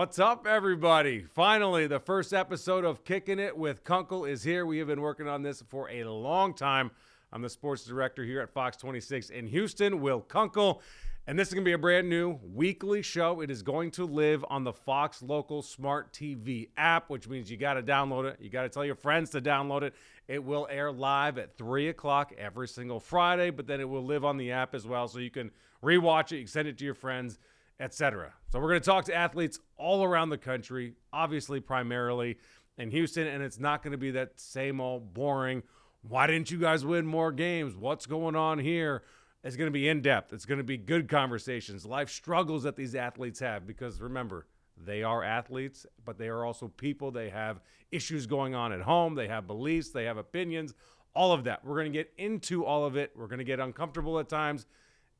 What's up, everybody? Finally, the first episode of Kickin' It with Kunkel is here. We have been working on this for a long time. I'm the sports director here at Fox 26 in Houston, Will Kunkel, and this is going to be a brand new weekly show. It is going to live on the Fox Local Smart TV app, which means you got to download it. You got to tell your friends to download it. It will air live at 3 o'clock every single Friday, but then it will live on the app as well, so you can rewatch it, you can send it to your friends, etc. So we're going to talk to athletes all around the country, obviously primarily in Houston, and it's not going to be that same old boring, why didn't you guys win more games? What's going on here? It's going to be in-depth. It's going to be good conversations, life struggles that these athletes have, because remember, they are athletes, but they are also people. They have issues going on at home. They have beliefs. They have opinions, all of that. We're going to get into all of it. We're going to get uncomfortable at times.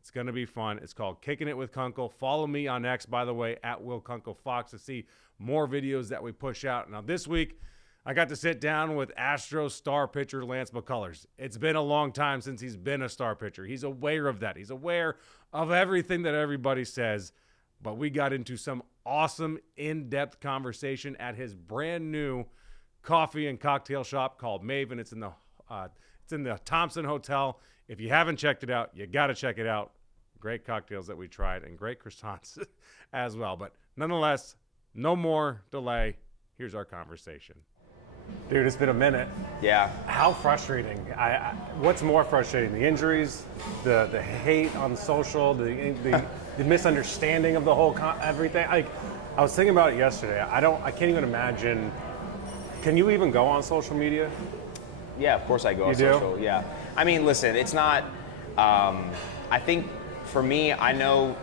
It's going to be fun. It's called Kicking It with Kunkel. Follow me on X, by the way, at Will Kunkel Fox, to see more videos that we push out. Now, this week, I got to sit down with Astros star pitcher Lance McCullers. It's been a long time since he's been a star pitcher. He's aware of that. He's aware of everything that everybody says. But we got into some awesome in-depth conversation at his brand new coffee and cocktail shop called Maven. It's in the Thompson Hotel. If you haven't checked it out, you got to check it out. Great cocktails that we tried and great croissants as well. But nonetheless, no more delay. Here's our conversation. Dude, it's been a minute. Yeah. How frustrating. What's more frustrating, the injuries, the hate on social, the misunderstanding of the whole everything? I was thinking about it yesterday. I can't even imagine. Can you even go on social media? Yeah, of course I go on social. Yeah. I mean, listen, it's not. I think for me, I know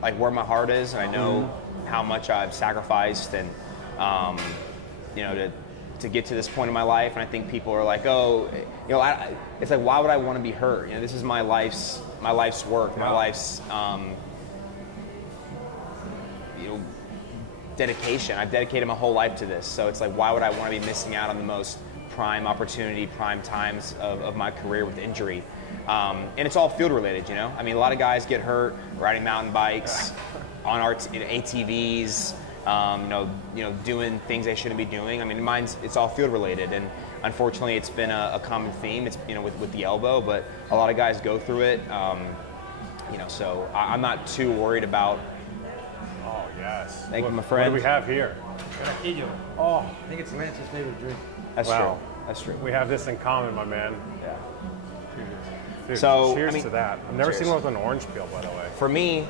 like where my heart is, and I know how much I've sacrificed, and to get to this point in my life. And I think people are like, oh, it's like, why would I want to be hurt? This is my life's work, my life's dedication. I've dedicated my whole life to this, so it's like, why would I want to be missing out on the most prime opportunity, prime times of my career with injury? And it's all field related, I mean, a lot of guys get hurt riding mountain bikes, on ATVs, doing things they shouldn't be doing. I mean, it's all field related, and unfortunately, it's been a common theme. It's with the elbow, but a lot of guys go through it. So I'm not too worried about. Oh yes. Thank you, my friend. What do we have here? Oh, I think it's Lance's favorite drink. That's true. That's true. We have this in common, my man. Yeah. Dude, so cheers to that. I've never seen one with an orange peel, by the way. For me,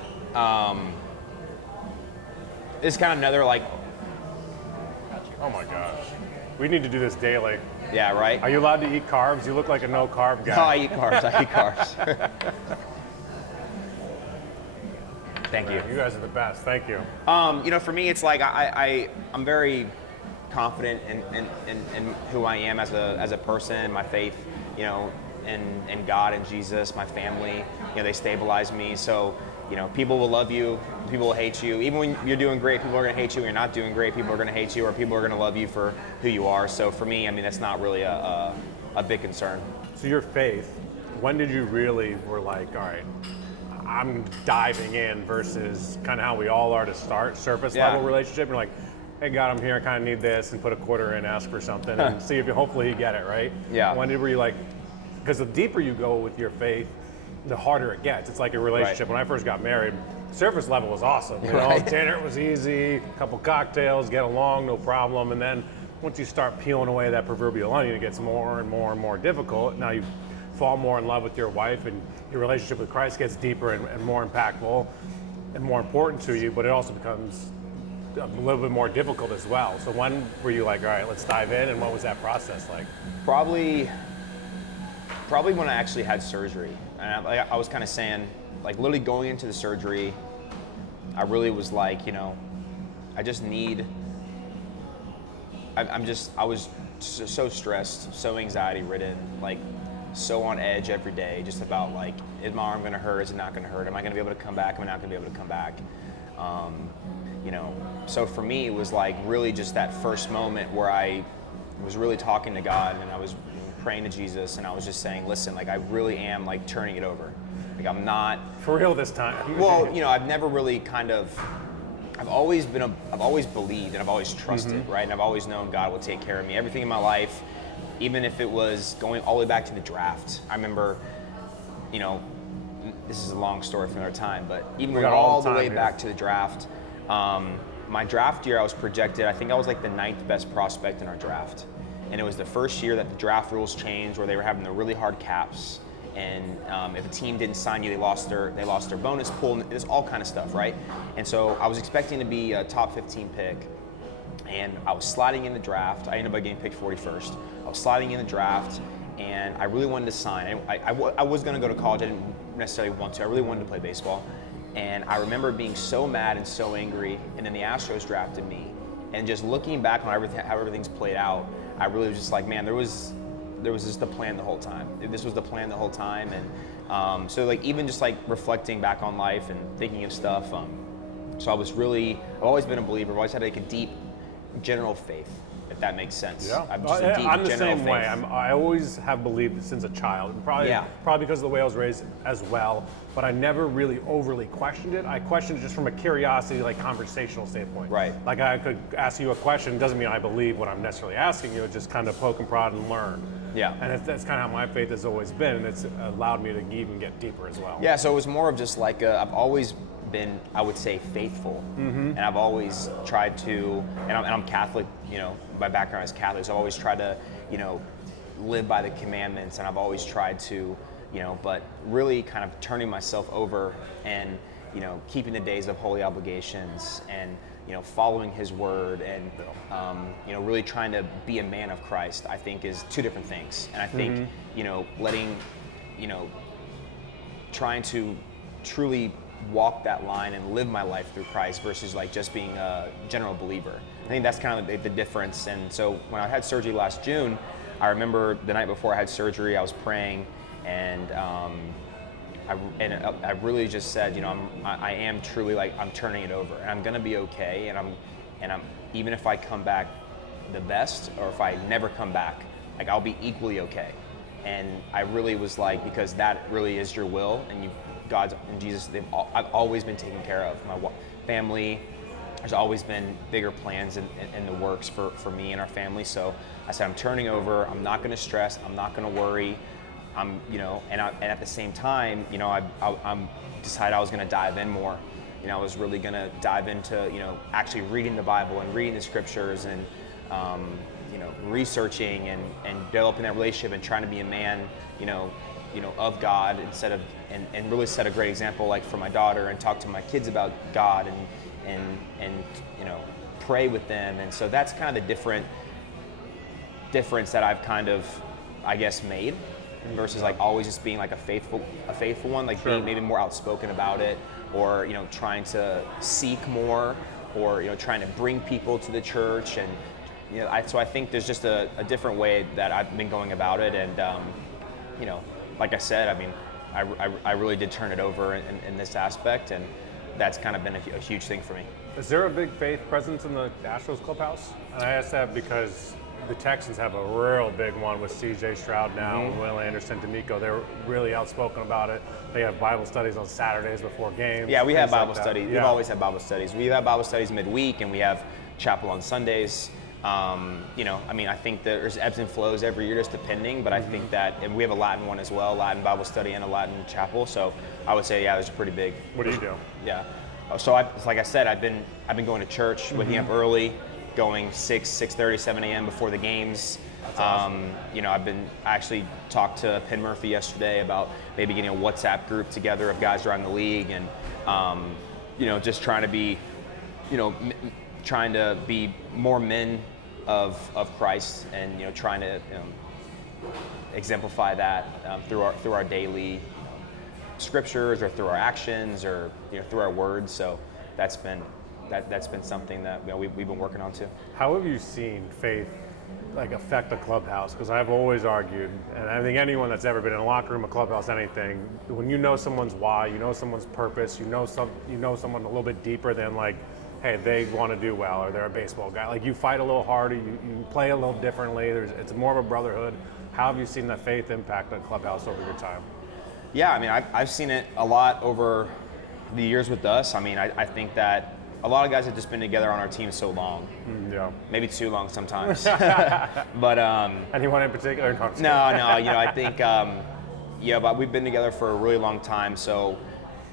it's kind of another like. Oh my gosh. We need to do this daily. Yeah, right? Are you allowed to eat carbs? You look like a no-carb guy. No, I eat carbs. Thank you. You guys are the best. Thank you. For me, it's like I'm very confident in who I am as a person, my faith, in God and Jesus, my family. They stabilize me. So, people will love you, people will hate you. Even when you're doing great, people are going to hate you. When you're not doing great, people are going to hate you, or people are going to love you for who you are. So for me, I mean, that's not really a big concern. So your faith, when did you really were like, all right, I'm diving in, versus kind of how we all are to start, surface level relationship? You're like, hey God, I'm here, I kind of need this, and put a quarter in, ask for something, and see if hopefully you get it, right? Yeah. When were you like, because the deeper you go with your faith, the harder it gets. It's like a relationship. Right. When I first got married, surface level was awesome. Dinner was easy, a couple cocktails, get along, no problem. And then once you start peeling away that proverbial onion, it gets more and more and more difficult. Now you fall more in love with your wife, and your relationship with Christ gets deeper and more impactful and more important to you, but it also becomes a little bit more difficult as well. So when were you like, all right, let's dive in, and what was that process like? Probably when I actually had surgery. And I was kind of saying, like, literally going into the surgery, I really was like, I just need, I was so stressed, so anxiety ridden, like so on edge every day, just about like, is my arm gonna hurt, is it not gonna hurt, am I gonna be able to come back, am I not gonna be able to come back? So for me, it was like really just that first moment where I was really talking to God, and I was praying to Jesus, and I was just saying, listen, like I really am like turning it over. Like I'm not for real this time. Well, I've never really kind of I've always believed and I've always trusted, right? And I've always known God will take care of me. Everything in my life, even if it was going all the way back to the draft. I remember, you know, this is a long story for another time, but even going all the way back to the draft, my draft year I was projected, I think I was like the 9th best prospect in our draft. And it was the first year that the draft rules changed where they were having the really hard caps. And if a team didn't sign you, they lost their bonus pool. And there's all kind of stuff, right? And so I was expecting to be a top 15 pick, and I was sliding in the draft. I ended up getting picked 41st. I was sliding in the draft, and I really wanted to sign. I was going to go to college. I didn't necessarily want to. I really wanted to play baseball. And I remember being so mad and so angry. And then the Astros drafted me. And just looking back on how everything's played out, I really was just like, man, there was just the plan the whole time. This was the plan the whole time. And so like even just like reflecting back on life and thinking of stuff. So I've always been a believer. I've always had like a deep general faith, if that makes sense. Yeah, I'm the same way. I always have believed since a child, and probably because of the way I was raised as well. But I never really overly questioned it. I questioned it just from a curiosity, like conversational standpoint. Right. Like I could ask you a question. Doesn't mean I believe what I'm necessarily asking you. It's just kind of poke and prod and learn. Yeah. And that's kind of how my faith has always been, and it's allowed me to even get deeper as well. Yeah. So it was more of just like I've always been, I would say, faithful, and I've always tried to, and I'm Catholic, you know, my background is Catholic, so I've always tried to, you know, live by the commandments, and I've always tried to, you know, but really kind of turning myself over and, you know, keeping the days of holy obligations and, you know, following His word and, you know, really trying to be a man of Christ, I think is two different things. And I think, you know, trying to truly walk that line and live my life through Christ versus like just being a general believer. I think that's kind of the difference. And so when I had surgery last June, I remember the night before I had surgery, I was praying, and I really just said, you know, I am truly like, I'm turning it over, and I'm gonna be okay, and I'm even if I come back the best, or if I never come back, like I'll be equally okay. And I really was like, because that really is your will, and God and Jesus, I've always been taken care of. My family, there's always been bigger plans in the works for me and our family. So I said, I'm turning over. I'm not going to stress. I'm not going to worry. You know, and at the same time, you know, I'm decided I was going to dive in more. You know, I was really going to dive into, you know, actually reading the Bible and reading the scriptures and, you know, researching and developing that relationship and trying to be a man, you know, of God instead of, and really set a great example like for my daughter and talk to my kids about God and you know, pray with them. And so that's kind of the difference that I've kind of, I guess, made versus like always just being like a faithful one, like being maybe more outspoken about it, or, you know, trying to seek more, or, you know, trying to bring people to the church. And, you know, so I think there's just a different way that I've been going about it. And, you know, like I said, I mean, I really did turn it over in this aspect, and that's kind of been a huge thing for me. Is there a big faith presence in the Astros clubhouse? And I ask that because the Texans have a real big one with C.J. Stroud now, and Will Anderson, D'Amico. They're really outspoken about it. They have Bible studies on Saturdays before games. Yeah, we have Bible studies. We've always had Bible studies. We have Bible studies midweek, and we have chapel on Sundays. You know, I mean, I think that there's ebbs and flows every year, just depending. But I think that, and we have a Latin one as well, Latin Bible study and a Latin chapel. So I would say, yeah, there's a pretty big. What do you do? Yeah. So like I said, I've been going to church, waking up early, going 6:30, 7 a.m. before the games. That's awesome. You know, I actually talked to Penn Murphy yesterday about maybe getting a WhatsApp group together of guys around the league, and you know, just trying to be, you know, trying to be more men of Christ, and, you know, trying to, you know, exemplify that through our daily scriptures, or through our actions, or, you know, through our words. So that's been something that, you know, we've been working on too. How have you seen faith like affect the clubhouse? Because I've always argued, and I think anyone that's ever been in a locker room, a clubhouse, anything, when you know someone's why, you know someone's purpose, you know someone a little bit deeper than like, hey, they want to do well, or they're a baseball guy. Like, you fight a little harder, you play a little differently. It's more of a brotherhood. How have you seen that faith impact the clubhouse over your time? Yeah, I mean, I've seen it a lot over the years with us. I mean, I think that a lot of guys have just been together on our team so long. Yeah. Maybe too long sometimes. But anyone in particular? No, I think but we've been together for a really long time.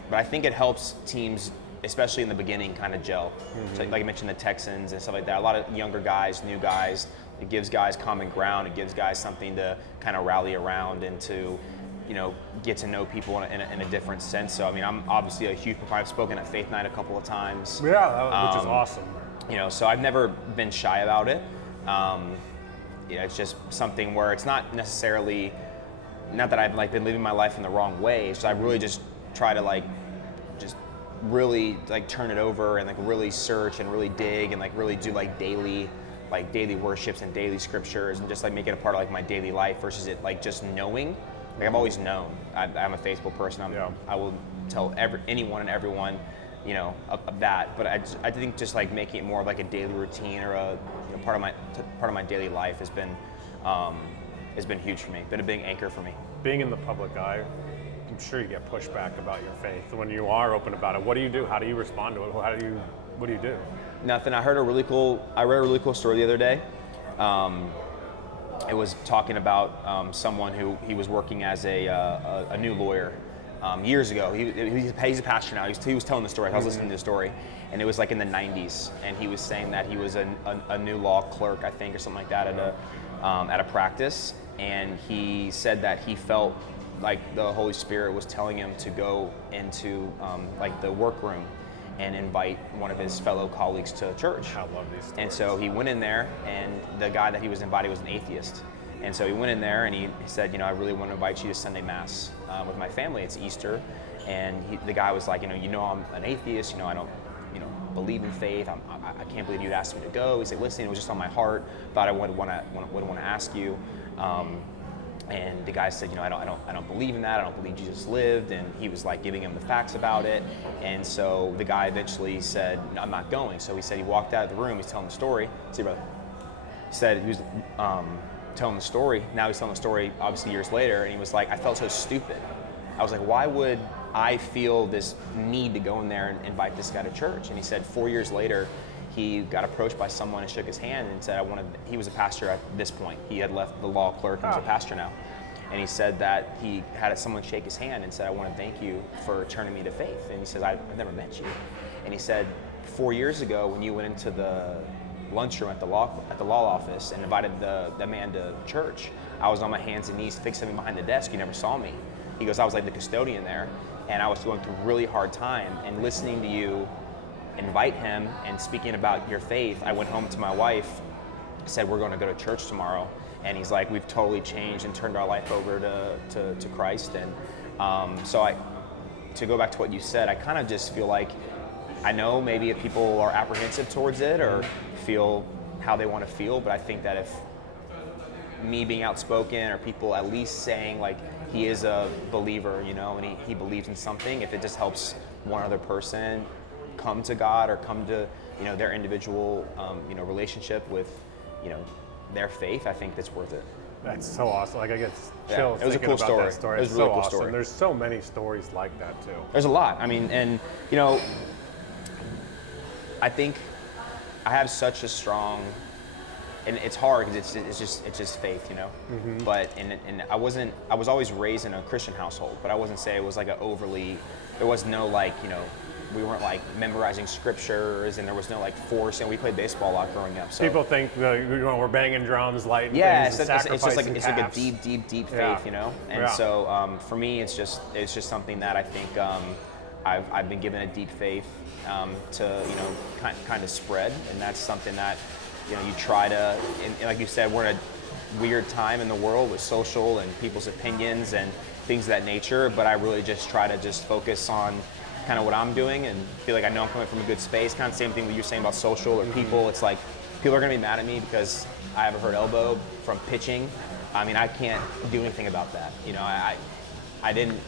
But I think it helps teams, especially in the beginning, kind of gel. So like I mentioned, the Texans and stuff like that. A lot of younger guys, new guys. It gives guys common ground. It gives guys something to kind of rally around and to, get to know people in a different sense. So, I mean, I'm obviously a huge proponent. I've spoken at Faith Night a couple of times. Yeah, which is awesome. So I've never been shy about it. It's just something where it's not necessarily, not that I've been living my life in the wrong way. So I really just try to just really turn it over and really search and really dig and really do daily worships and daily scriptures and just make it a part of my daily life versus it just knowing. I've always known. I'm a faithful person. I will tell anyone and everyone, of that. But I think just making it more of a daily routine or a part of my daily life has been huge for me. Been a big anchor for me. Being in the public eye, I'm sure you get pushback about your faith. When you are open about it, what do you do? How do you respond to it? What do you do? Nothing. I read a really cool story the other day. It was talking about someone who he was working as a new lawyer years ago. He's a pastor now. He was telling the story. I was listening to the story, and it was in the 90s. And he was saying that he was a new law clerk, I think, or something like that at a practice. And he said that he felt like the Holy Spirit was telling him to go into the workroom and invite one of his fellow colleagues to church. I love these stories. And so he went in there, and the guy that he was inviting was an atheist. And so he went in there and he said, I really want to invite you to Sunday Mass with my family. It's Easter. And the guy was like, I'm an atheist. I don't, believe in faith. I can't believe you'd ask me to go. He said, listen, it was just on my heart. Thought I would want to ask you. And the guy said, I don't believe in that. I don't believe Jesus lived. And he was giving him the facts about it. And so the guy eventually said, no, I'm not going. So he said he walked out of the room. He's telling the story. See, brother. He said he was telling the story. Now he's telling the story, obviously years later. And he was like, I felt so stupid. I was like, why would I feel this need to go in there and invite this guy to church? And he said 4 years later, he got approached by someone and shook his hand and said, he was a pastor at this point. He had left the law clerk and was a pastor now. And he said that he had someone shake his hand and said, I want to thank you for turning me to faith. And he says, I've never met you. And he said, 4 years ago when you went into the lunchroom at the law office and invited the man to church, I was on my hands and knees fixing him behind the desk. You never saw me. He goes, I was the custodian there, and I was going through a really hard time. And listening to you invite him and speaking about your faith, I went home to my wife, said we're going to go to church tomorrow, and he's like, we've totally changed and turned our life over to Christ. And to go back to what you said, I kind of just feel like, I know maybe if people are apprehensive towards it or feel how they want to feel, but I think that if me being outspoken or people at least saying he is a believer, and he believes in something, if it just helps one other person come to God or come to their individual relationship with their faith, I think that's worth it. That's so awesome. I get chills. It was a cool story. It was a really cool story. There's so many stories like that too. There's a lot. I mean, and I think I have such a strong, and it's hard because it's just faith, But and I was always raised in a Christian household, but I wasn't say it was there was no we weren't memorizing scriptures, and there was no force, and we played baseball a lot growing up. So people think we're banging drums, lighting things, it's sacrificing it's calves. like a deep faith, And so for me, it's just something that I think I've been given a deep faith to kind of spread, and that's something that you try to, and like you said, we're in a weird time in the world with social and people's opinions and things of that nature, but I really just try to focus on kind of what I'm doing and feel like I know I'm coming from a good space. Kind of the same thing what you're saying about social or people. It's people are going to be mad at me because I have a hurt elbow from pitching. I mean, I can't do anything about that. I didn't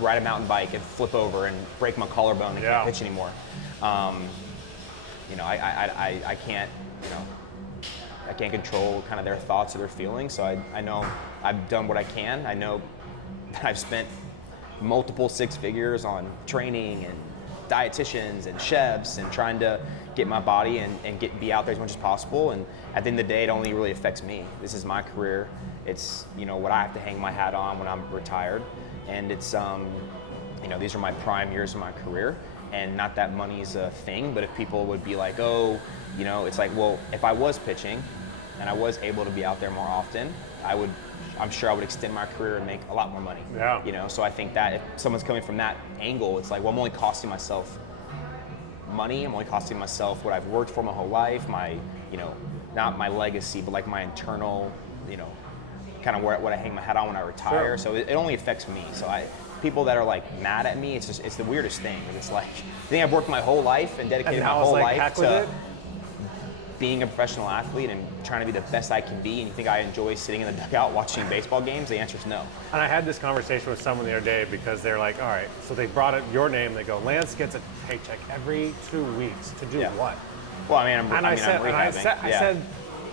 ride a mountain bike and flip over and break my collarbone and can't pitch anymore. I can't, I can't control kind of their thoughts or their feelings. So I know I've done what I can. I know that I've spent multiple six figures on training and dietitians and chefs and trying to get my body and be out there as much as possible. And at the end of the day, it only really affects me. This is my career. It's, you know, what I have to hang my hat on when I'm retired. And it's, you know, these are my prime years of my career. And not that money's a thing, but if people would be like, oh, you know, it's like, well, if I was pitching and I was able to be out there more often, I'm sure I would extend my career and make a lot more money. Yeah. You know, so I think that if someone's coming from that angle, it's like, well, I'm only costing myself money. I'm only costing myself what I've worked for my whole life, my, you know, not my legacy, but like my internal, you know, kind of what I hang my hat on when I retire. Sure. So it only affects me. So people that are like mad at me, it's the weirdest thing. It's like, I think I've worked my whole life and dedicated my whole life to being a professional athlete and trying to be the best I can be, and you think I enjoy sitting in the dugout watching baseball games? The answer is no. And I had this conversation with someone the other day because they're like, all right, so they brought up your name. They go, Lance gets a paycheck every 2 weeks to do what? Well, I mean, I said,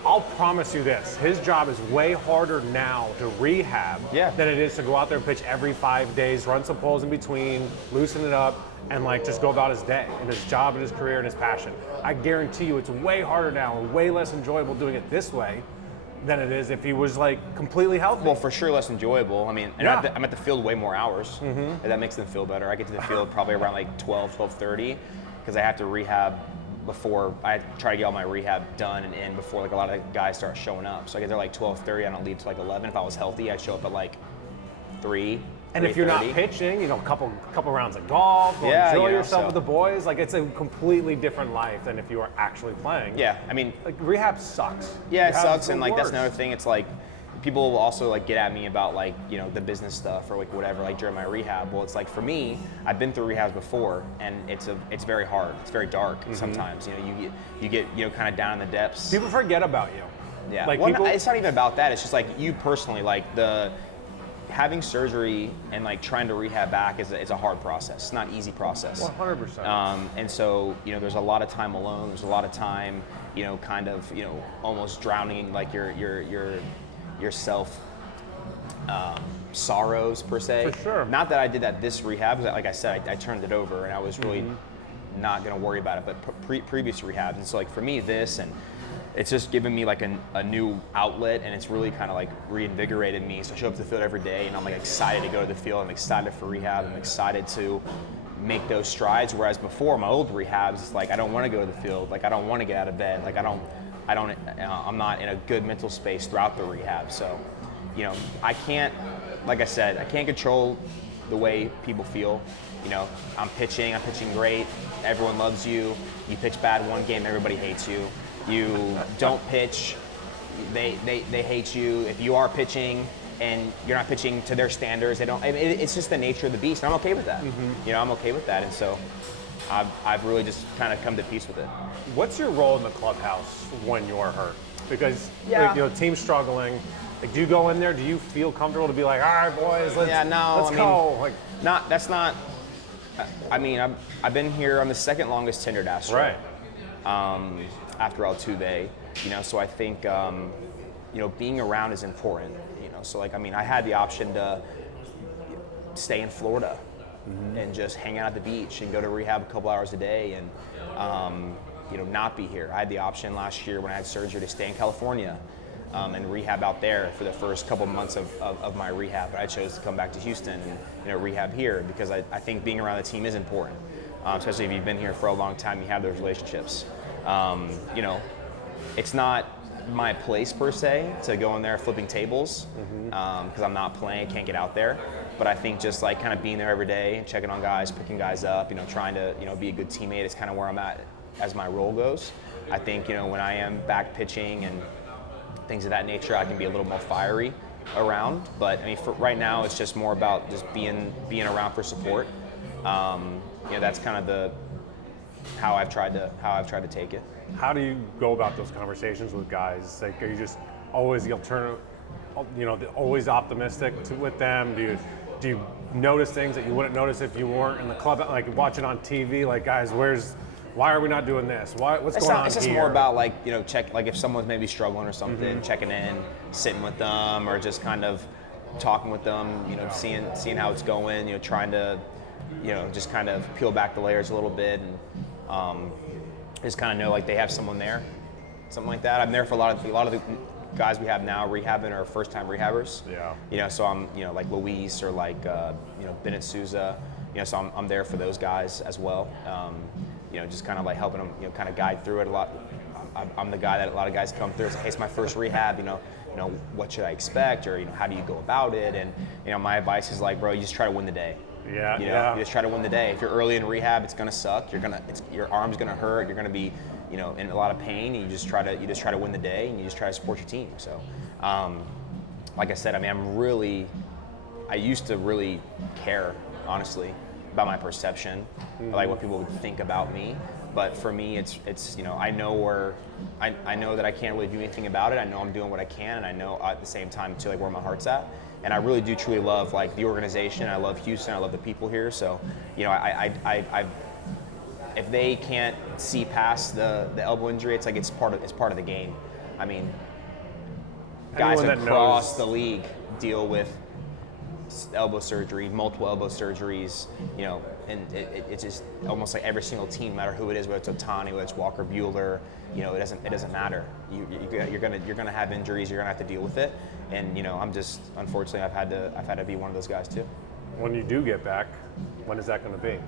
I'll promise you this. His job is way harder now to rehab than it is to go out there and pitch every 5 days, run some polls in between, loosen it up, and like just go about his day and his job and his career and his passion. I guarantee you it's way harder now and way less enjoyable doing it this way than it is if he was like completely healthy. Well, for sure less enjoyable. I mean, and I'm at the field way more hours. If that makes them feel better. I get to the field probably around like 12:30 because I have to rehab before I try to get all my rehab done and in before like a lot of the guys start showing up. So I get there like 12:30. I don't leave till like 11. If I was healthy, I'd show up at like 3. And if you're not pitching, you know, a couple rounds of golf, or enjoy yourself with the boys, like it's a completely different life than if you are actually playing. Yeah, I mean, like rehab sucks. Yeah, it sucks, and like that's another thing. It's like people will also like get at me about like, you know, the business stuff or like whatever, like during my rehab. Well, it's like for me, I've been through rehabs before, and it's very hard. It's very dark sometimes. You know, you get you know kind of down in the depths. People forget about you. Yeah, like well, it's not even about that. It's just like you personally, like having surgery and like trying to rehab back it's a hard process. It's not an ezy process. 100%. And so, you know, there's a lot of time alone. There's a lot of time, you know, kind of, you know, almost drowning like your self sorrows per se. For sure. Not that I did that this rehab. Like I said, I turned it over and I was really not going to worry about it. But previous rehabs, and so like for me, this and it's just given me like a new outlet, and it's really kind of like reinvigorated me. So I show up to the field every day, and I'm like excited to go to the field. I'm excited for rehab. I'm excited to make those strides. Whereas before, my old rehabs, it's like I don't want to go to the field. Like I don't want to get out of bed. Like I'm not in a good mental space throughout the rehab. So, you know, I can't, like I said, I can't control the way people feel. You know, I'm pitching great. Everyone loves you. You pitch bad one game, everybody hates you. You don't pitch, they hate you. If you are pitching and you're not pitching to their standards, they don't. I mean, it's just the nature of the beast, and I'm okay with that. You know, I'm okay with that, and so I've really just kind of come to peace with it. What's your role in the clubhouse when you're hurt? Because like, you know, team's struggling. Like, do you go in there? Do you feel comfortable to be like, all right, boys, let's go? Like, that's not. I mean, I've been here. I'm the second longest tenured Astro. Right. After Altuve, you know, so I think, you know, being around is important, you know, so like, I mean, I had the option to stay in Florida and just hang out at the beach and go to rehab a couple hours a day and, you know, not be here. I had the option last year when I had surgery to stay in California and rehab out there for the first couple months of my rehab, but I chose to come back to Houston and, you know, rehab here because I think being around the team is important, especially if you've been here for a long time, you have those relationships. You know, it's not my place per se to go in there flipping tables because I'm not playing, can't get out there. But I think just like kind of being there every day and checking on guys, picking guys up, you know, trying to, you know, be a good teammate is kind of where I'm at as my role goes. I think, you know, when I am back pitching and things of that nature, I can be a little more fiery around. But I mean, for right now, it's just more about just being around for support. You know, that's kind of how I've tried to take it. How do you go about those conversations with guys? Like, are you just always always optimistic with them? Do you notice things that you wouldn't notice if you weren't in the club, like watching on TV? Like, guys, why are we not doing this? What's going on? It's just more about like, you know, check, like if someone's maybe struggling or something, checking in, sitting with them, or just kind of talking with them, you know, seeing how it's going, you know, trying to, just kind of peel back the layers a little bit and just kind of know like they have someone there, something like that. I'm there for a lot of the guys we have now rehabbing are first-time rehabbers. Yeah. So I'm like Luis or like Bennett Souza. So I'm there for those guys as well. Just kind of like helping them kind of guide through it a lot. I'm the guy that a lot of guys come through and say, hey, it's my first rehab, what should I expect, or how do you go about it? And my advice is like, bro, you just try to win the day. Yeah. You just try to win the day. If you're early in rehab, it's gonna suck. Your arm's gonna hurt. You're gonna be in a lot of pain. And you just try to win the day, and you just try to support your team. So, like I said, I mean, I used to really care, honestly, about my perception, like what people would think about me. But for me, it's I know that I can't really do anything about it. I know I'm doing what I can, and I know at the same time too, like where my heart's at. And I really do truly love like the organization. I love Houston. I love the people here. So, I if they can't see past the elbow injury, it's like it's part of the game. I mean, guys across the league deal with elbow surgery, multiple elbow surgeries, and it's just almost like every single team, no matter who it is, whether it's Otani, whether it's Walker Buehler, it doesn't matter. You're gonna have injuries. You're gonna have to deal with it, and I'm just unfortunately I've had to be one of those guys too. When you do get back, when is that going to be?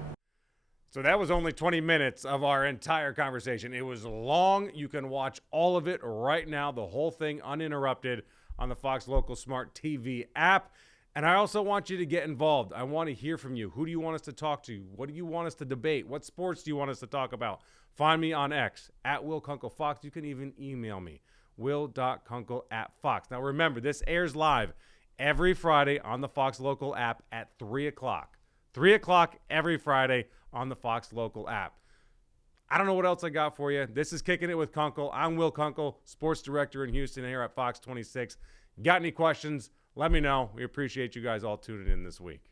So that was only 20 minutes of our entire conversation. It was long. You can watch all of it right now, the whole thing uninterrupted on the Fox Local Smart TV app. And I also want you to get involved. I want to hear from you. Who do you want us to talk to? What do you want us to debate? What sports do you want us to talk about? Find me on X, @WillKunkelFox. You can even email me, will.kunkel@Fox. Now remember, this airs live every Friday on the Fox Local app at 3 o'clock. 3 o'clock every Friday on the Fox Local app. I don't know what else I got for you. This is Kicking It with Kunkel. I'm Will Kunkel, sports director in Houston here at Fox 26. Got any questions? Let me know. We appreciate you guys all tuning in this week.